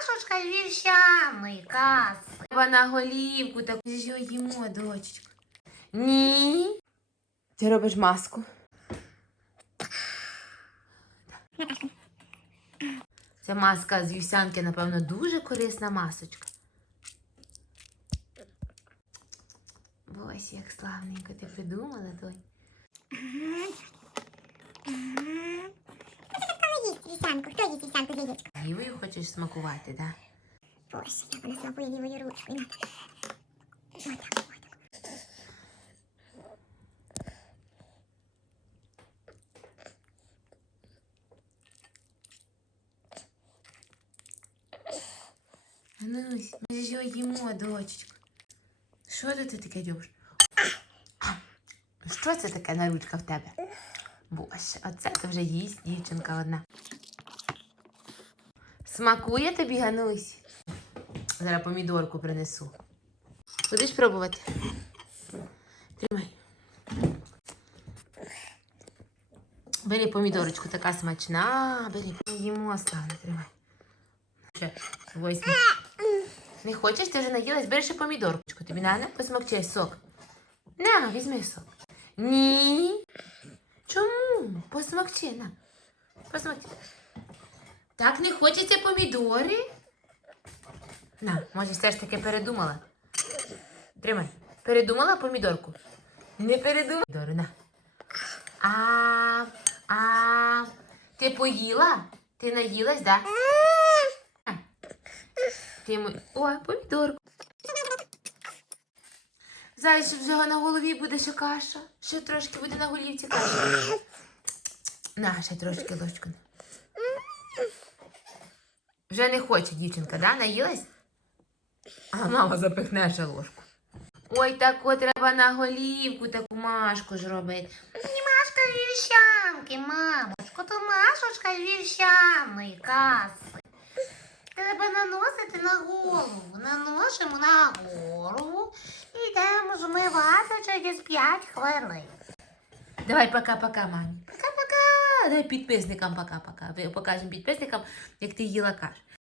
Машечка з вівсяної каси. Треба на голівку таку що їмо, дочечко. Ні. Ти робиш маску. Ця маска з вівсянки, напевно, дуже корисна масочка. Ось як славненько ти придумала, донь. Хто їсть вівсянку? Хто їсть вівсянку з яєчком? Лівою хочеш смакувати, так? Боже, як вона смакує лівою ручкою. Отак, отак. Анусь, ми ж його їмо, дочечко. Що ти таке робиш? Що це таке на ручка в тебе? Боже, оце то вже їсть дівчинка одна. Смакує тобі, Ганусь? Зараз помідорку принесу. Будеш пробувати? Тримай. Бери помідорочку, така смачна. Бери, їмо, славно, тримай. Ось. Не хочеш, ти вже наїлась, бери ще помідорку. Тобі на, на, посмокчи сок. На, візьми сок. Ні. Чому? Посмокчи, на. Посмокчи. Так не хочеться помідори? На, може, все ж таки передумала. Тримай. Передумала помідорку? Не передумала. На. А, а, ти поїла? Ти наїлась? Да? Ти мо- О, помідорку. Зайчик вже на голові буде ще каша. Ще трошки буде на голівці каша. На, ще трошки ложку. Вже не хоче дівчинка, да? Наїлась? А мама запихне ще ложку. Ой, тако треба на голівку таку машку ж робити. Ні, Машка з вівсянки, мамочко, то Машечка з вівсяної каси. Треба наносити на голову. Наносимо на голову і йдемо змивати через 5 хвилин. Давай пока-пока, мамі. Пока-пока. Давай підписникам пока-пока. Покажемо підписникам, як ти їла кашу.